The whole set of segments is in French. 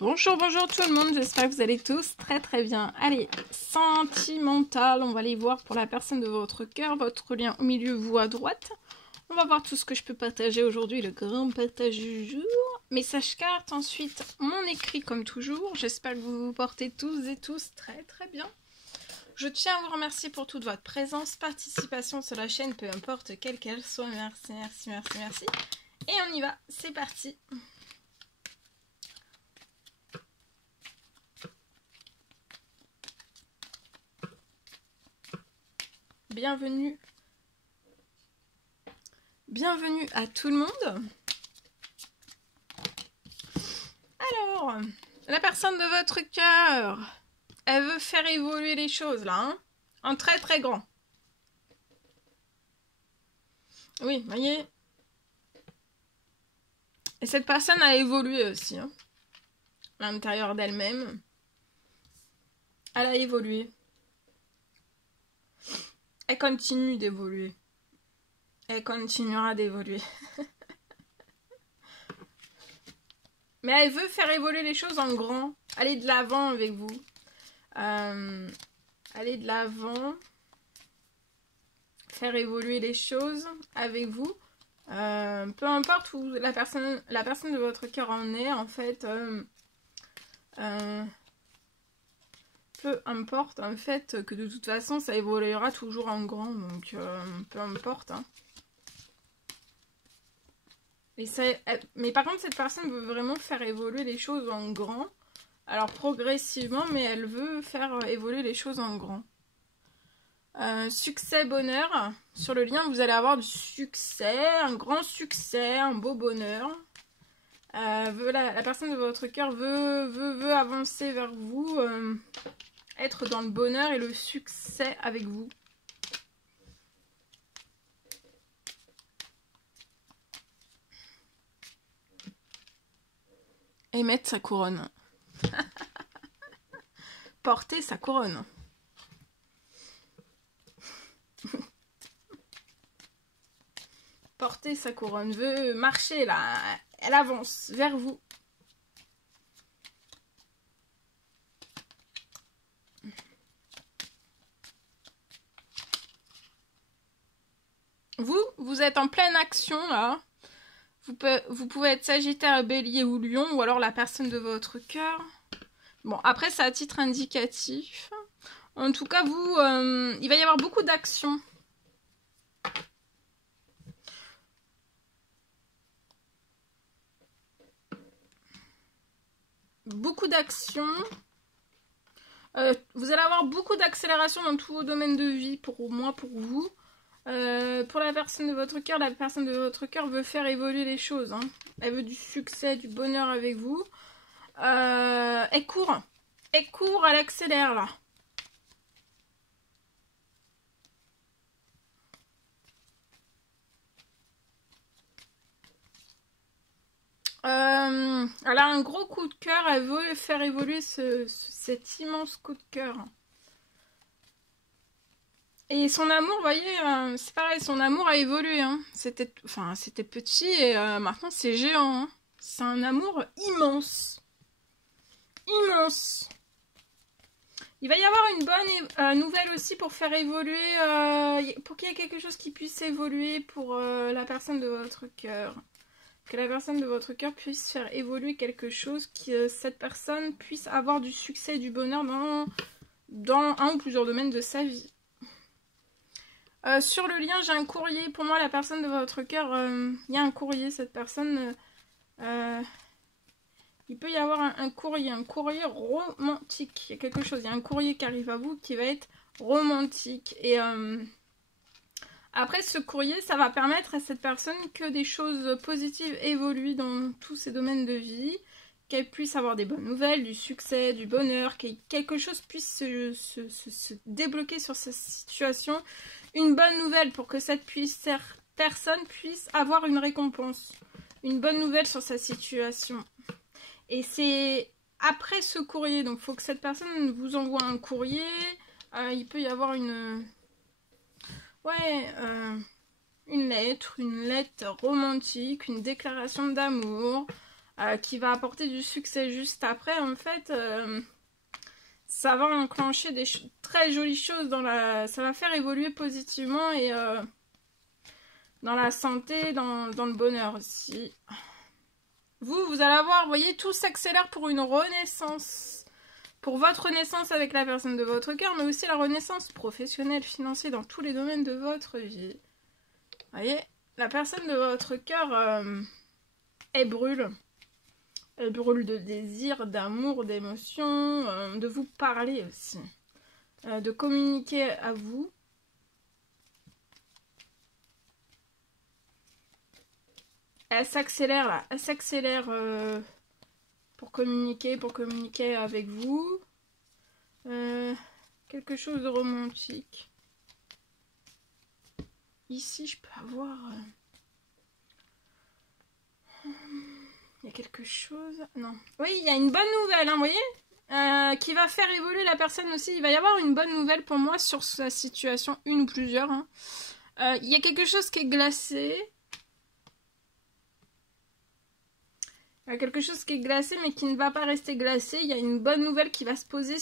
Bonjour, bonjour tout le monde, j'espère que vous allez tous très bien. Allez, sentimental, on va aller voir pour la personne de votre cœur, votre lien au milieu, vous à droite. On va voir tout ce que je peux partager aujourd'hui, le grand partage du jour. Message carte, ensuite mon écrit comme toujours. J'espère que vous vous portez tous et tous très bien. Je tiens à vous remercier pour toute votre présence, participation sur la chaîne, peu importe quelle qu'elle soit. Merci. Et on y va, c'est parti. Bienvenue à tout le monde. Alors, la personne de votre cœur, elle veut faire évoluer les choses là, hein, en très grand. Oui, vous voyez. Et cette personne a évolué aussi, hein, à l'intérieur d'elle-même. Elle a évolué. Elle continue d'évoluer. Elle continuera d'évoluer. Mais elle veut faire évoluer les choses en grand. Aller de l'avant avec vous. Aller de l'avant. Faire évoluer les choses avec vous. Peu importe où la personne de votre cœur en est, en fait. Peu importe, en fait, que de toute façon, ça évoluera toujours en grand. Donc, peu importe, hein. Mais par contre, cette personne veut vraiment faire évoluer les choses en grand. Alors, progressivement, mais elle veut faire évoluer les choses en grand. Succès, bonheur. Sur le lien, vous allez avoir du succès, un grand succès, un beau bonheur. La personne de votre cœur veut avancer vers vous, être dans le bonheur et le succès avec vous. Et mettre sa couronne. Porter sa couronne. Porter sa couronne. Veut marcher là. Elle avance vers vous. Vous êtes en pleine action là. Vous pouvez être Sagittaire, Bélier ou Lion, ou alors la personne de votre cœur. Bon, après, c'est à titre indicatif. En tout cas, il va y avoir beaucoup d'actions. Beaucoup d'actions. Vous allez avoir beaucoup d'accélération dans tous vos domaines de vie, pour moi, pour vous. Pour la personne de votre cœur, la personne de votre cœur veut faire évoluer les choses, hein. Elle veut du succès, du bonheur avec vous. Elle court, elle accélère là. Elle a un gros coup de cœur, elle veut faire évoluer cet immense coup de cœur. Et son amour, vous voyez, c'est pareil, son amour a évolué, hein. C'était petit et maintenant c'est géant, hein. C'est un amour immense. Immense. Il va y avoir une bonne nouvelle aussi pour faire évoluer, pour qu'il y ait quelque chose qui puisse évoluer pour la personne de votre cœur. Que la personne de votre cœur puisse faire évoluer quelque chose, que cette personne puisse avoir du succès et du bonheur dans un ou plusieurs domaines de sa vie. Sur le lien, j'ai un courrier. Pour moi, la personne de votre cœur, il y a un courrier. Cette personne, il peut y avoir un courrier romantique. Il y a quelque chose, il y a un courrier qui arrive à vous qui va être romantique. Et après, ce courrier, ça va permettre à cette personne que des choses positives évoluent dans tous ses domaines de vie. Qu'elle puisse avoir des bonnes nouvelles, du succès, du bonheur, que quelque chose puisse se débloquer sur sa situation. Une bonne nouvelle pour que cette personne puisse avoir une récompense. Une bonne nouvelle sur sa situation. Et c'est après ce courrier, donc il faut que cette personne vous envoie un courrier. Il peut y avoir une lettre romantique, une déclaration d'amour. qui va apporter du succès juste après, en fait, ça va enclencher des très jolies choses dans la... Ça va faire évoluer positivement et dans la santé, dans le bonheur aussi. Vous allez avoir, vous voyez, tout s'accélère pour une renaissance. Pour votre renaissance avec la personne de votre cœur, mais aussi la renaissance professionnelle, financière, dans tous les domaines de votre vie. Vous voyez, la personne de votre cœur, elle brûle. Elle brûle de désir, d'amour, d'émotion, de vous parler aussi. De communiquer à vous. Elle s'accélère là. Elle s'accélère pour communiquer avec vous. Quelque chose de romantique. Ici, je peux avoir... Il y a quelque chose... Non. Oui, il y a une bonne nouvelle, hein, vous voyez, qui va faire évoluer la personne aussi. Il va y avoir une bonne nouvelle pour moi sur sa situation, une ou plusieurs. Hein. Il y a quelque chose qui est glacé. Il y a quelque chose qui est glacé, mais qui ne va pas rester glacé. Il y a une bonne nouvelle qui va se poser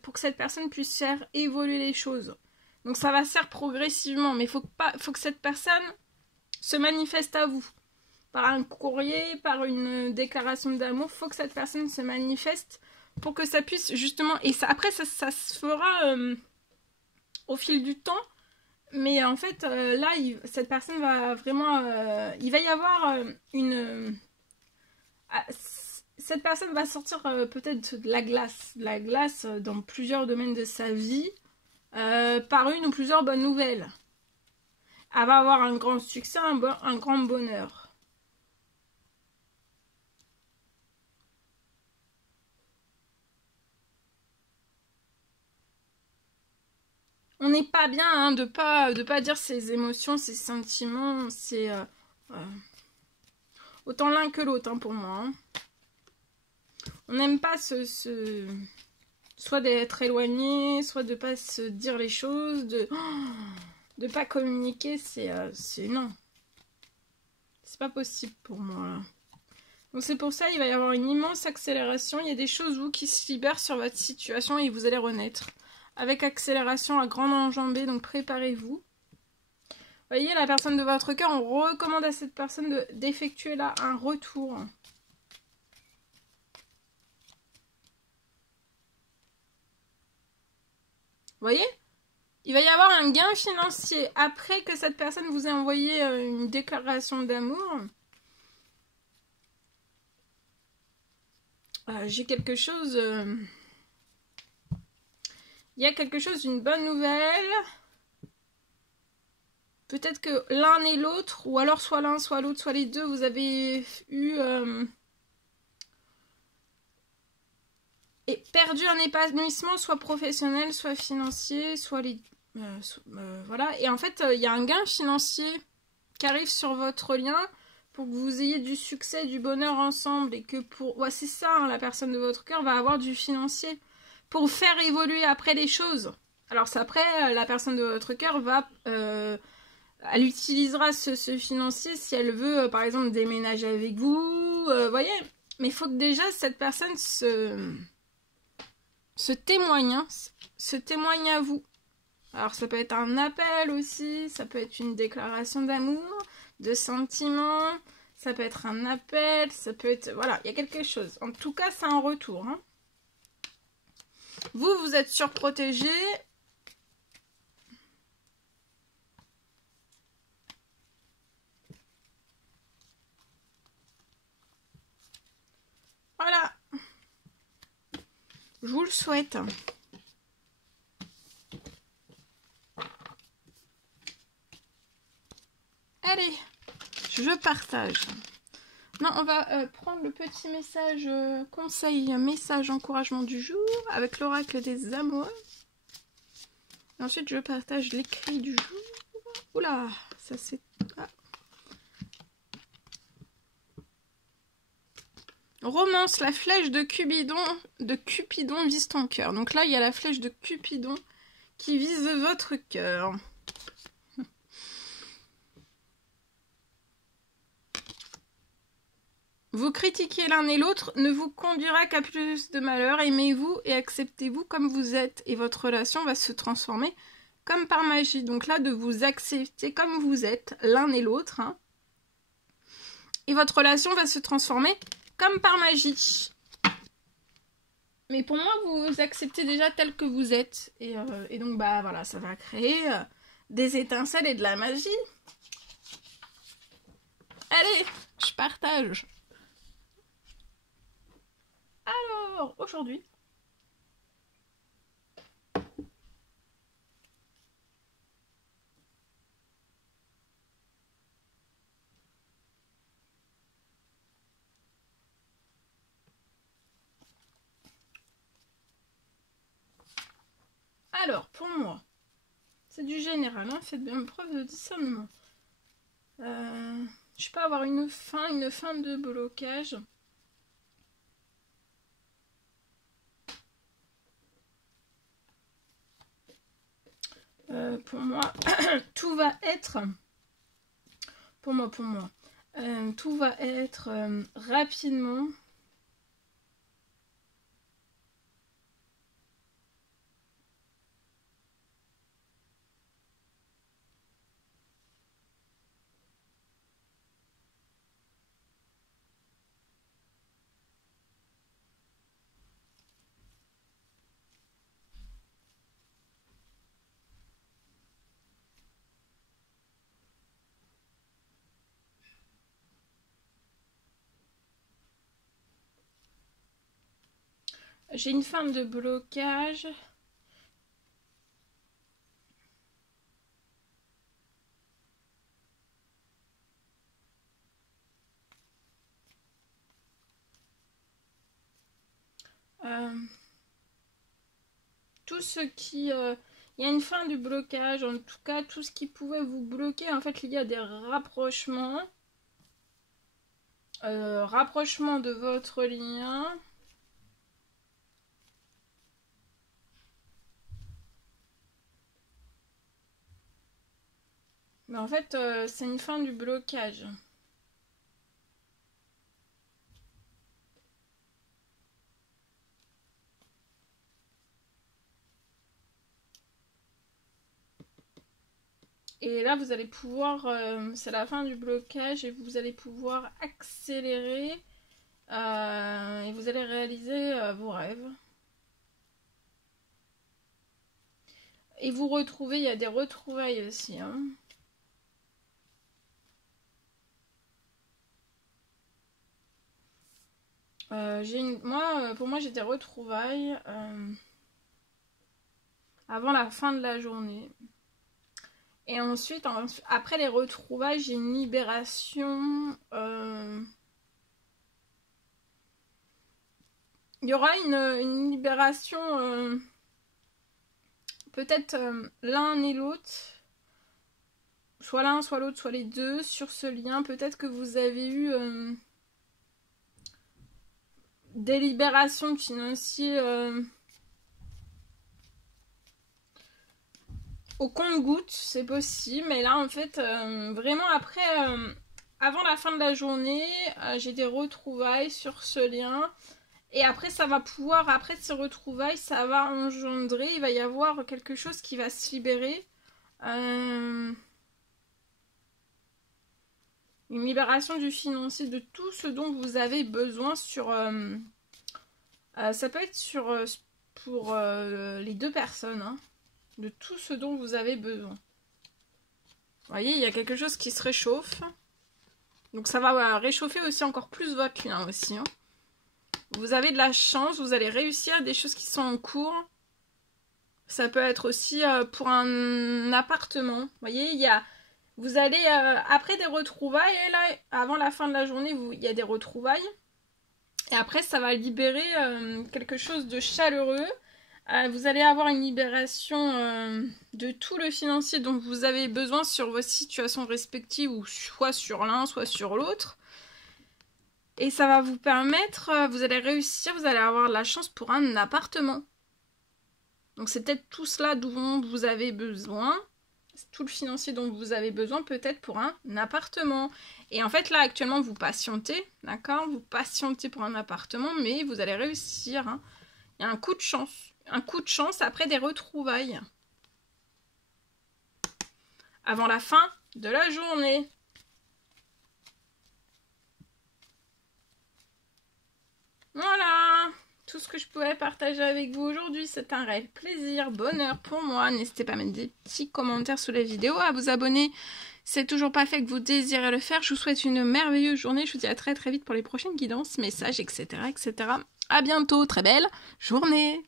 pour que cette personne puisse faire évoluer les choses. Donc ça va se faire progressivement, mais faut que cette personne se manifeste à vous. Par un courrier, par une déclaration d'amour, il faut que cette personne se manifeste pour que ça puisse justement... Et ça, après, ça se fera au fil du temps. Mais en fait, là, cette personne va vraiment... il va y avoir une... cette personne va sortir peut-être de la glace. De la glace dans plusieurs domaines de sa vie. Par une ou plusieurs bonnes nouvelles. Elle va avoir un grand succès, un grand bonheur. On n'est pas bien hein, de pas dire ses émotions, ses sentiments, c'est autant l'un que l'autre hein, pour moi. Hein. On n'aime pas soit d'être éloigné, soit de pas se dire les choses, de pas communiquer, c'est non. C'est pas possible pour moi là. Donc c'est pour ça il va y avoir une immense accélération. Il y a des choses vous qui se libèrent sur votre situation et vous allez renaître. Avec accélération à grande enjambée, donc préparez-vous. Vous voyez, la personne de votre cœur, on recommande à cette personne d'effectuer là un retour. Vous voyez? Il va y avoir un gain financier après que cette personne vous ait envoyé une déclaration d'amour. J'ai quelque chose... Il y a quelque chose d'une bonne nouvelle. Peut-être que l'un et l'autre, ou alors soit l'un, soit l'autre, soit les deux, vous avez eu... et perdu un épanouissement, soit professionnel, soit financier, soit les... voilà. Et en fait, il y a un gain financier qui arrive sur votre lien pour que vous ayez du succès, du bonheur ensemble. Et que pour... Ouais, c'est ça, hein, la personne de votre cœur va avoir du financier. Pour faire évoluer après les choses. Alors c'est après, la personne de votre cœur va... elle utilisera ce financier si elle veut, par exemple, déménager avec vous. Voyez. Mais il faut que déjà cette personne se témoigne. Hein, se témoigne à vous. Alors ça peut être un appel aussi. Ça peut être une déclaration d'amour, de sentiment. Ça peut être un appel. Ça peut être... Voilà, il y a quelque chose. En tout cas, c'est un retour. Hein. Vous êtes surprotégé. Voilà. Je vous le souhaite. Allez, je partage. Non, on va prendre le petit message conseil, message encouragement du jour avec l'oracle des amoureux. Et ensuite, je partage l'écrit du jour. Oula, ça c'est... Ah. Romance, la flèche de Cupidon vise ton cœur. Donc là, il y a la flèche de Cupidon qui vise votre cœur. Vous critiquer l'un et l'autre ne vous conduira qu'à plus de malheur. Aimez-vous et acceptez-vous comme vous êtes. Et votre relation va se transformer comme par magie. Donc là, de vous accepter comme vous êtes, l'un et l'autre. Hein. Et votre relation va se transformer comme par magie. Mais pour moi, vous acceptez déjà tel que vous êtes. Et donc, bah voilà, ça va créer des étincelles et de la magie. Allez, je partage. Alors, aujourd'hui, pour moi, c'est du général, hein, faites bien preuve de discernement. Je peux avoir une fin de blocage. Pour moi, tout va être... Pour moi, tout va être rapidement... J'ai une fin de blocage. Tout ce qui... il y a une fin du blocage, en tout cas, tout ce qui pouvait vous bloquer, en fait, il y a des rapprochements. Rapprochement de votre lien. Mais en fait, c'est une fin du blocage. Et là, vous allez pouvoir, c'est la fin du blocage et vous allez pouvoir accélérer et vous allez réaliser vos rêves. Et vous retrouvez, il y a des retrouvailles aussi. Hein. Pour moi, j'ai des retrouvailles avant la fin de la journée. Et ensuite, après les retrouvailles, j'ai une libération. Il y aura une libération, peut-être l'un et l'autre. Soit l'un, soit l'autre, soit les deux sur ce lien. Peut-être que vous avez eu des libérations financières au compte-gouttes, c'est possible. Mais là, en fait, vraiment après, avant la fin de la journée, j'ai des retrouvailles sur ce lien. Et après, ça va pouvoir, après ces retrouvailles, ça va engendrer, il va y avoir quelque chose qui va se libérer. Une libération du financier, de tout ce dont vous avez besoin sur... ça peut être pour les deux personnes, hein, de tout ce dont vous avez besoin. Vous voyez, il y a quelque chose qui se réchauffe. Donc ça va réchauffer aussi encore plus votre lien aussi. Hein. Vous avez de la chance, vous allez réussir des choses qui sont en cours. Ça peut être aussi pour un appartement. Vous voyez, vous allez, après des retrouvailles, et là, avant la fin de la journée, il y a des retrouvailles. Et après, ça va libérer quelque chose de chaleureux. Vous allez avoir une libération de tout le financier dont vous avez besoin sur vos situations respectives, ou soit sur l'un, soit sur l'autre. Et ça va vous permettre, vous allez réussir, vous allez avoir de la chance pour un appartement. Donc c'est peut-être tout cela dont vous avez besoin. tout le financier dont vous avez besoin peut-être pour un appartement. Et en fait, là, actuellement, vous patientez, d'accord? Vous patientez pour un appartement, mais vous allez réussir. Hein. Il y a un coup de chance. Un coup de chance après des retrouvailles. Avant la fin de la journée. Voilà, tout ce que je pouvais partager avec vous aujourd'hui. C'est un réel plaisir, bonheur pour moi. N'hésitez pas à mettre des petits commentaires sous la vidéo, à vous abonner. C'est toujours pas fait que vous désirez le faire. Je vous souhaite une merveilleuse journée. Je vous dis à très très vite pour les prochaines guidances, messages, etc. etc. À bientôt, très belle journée.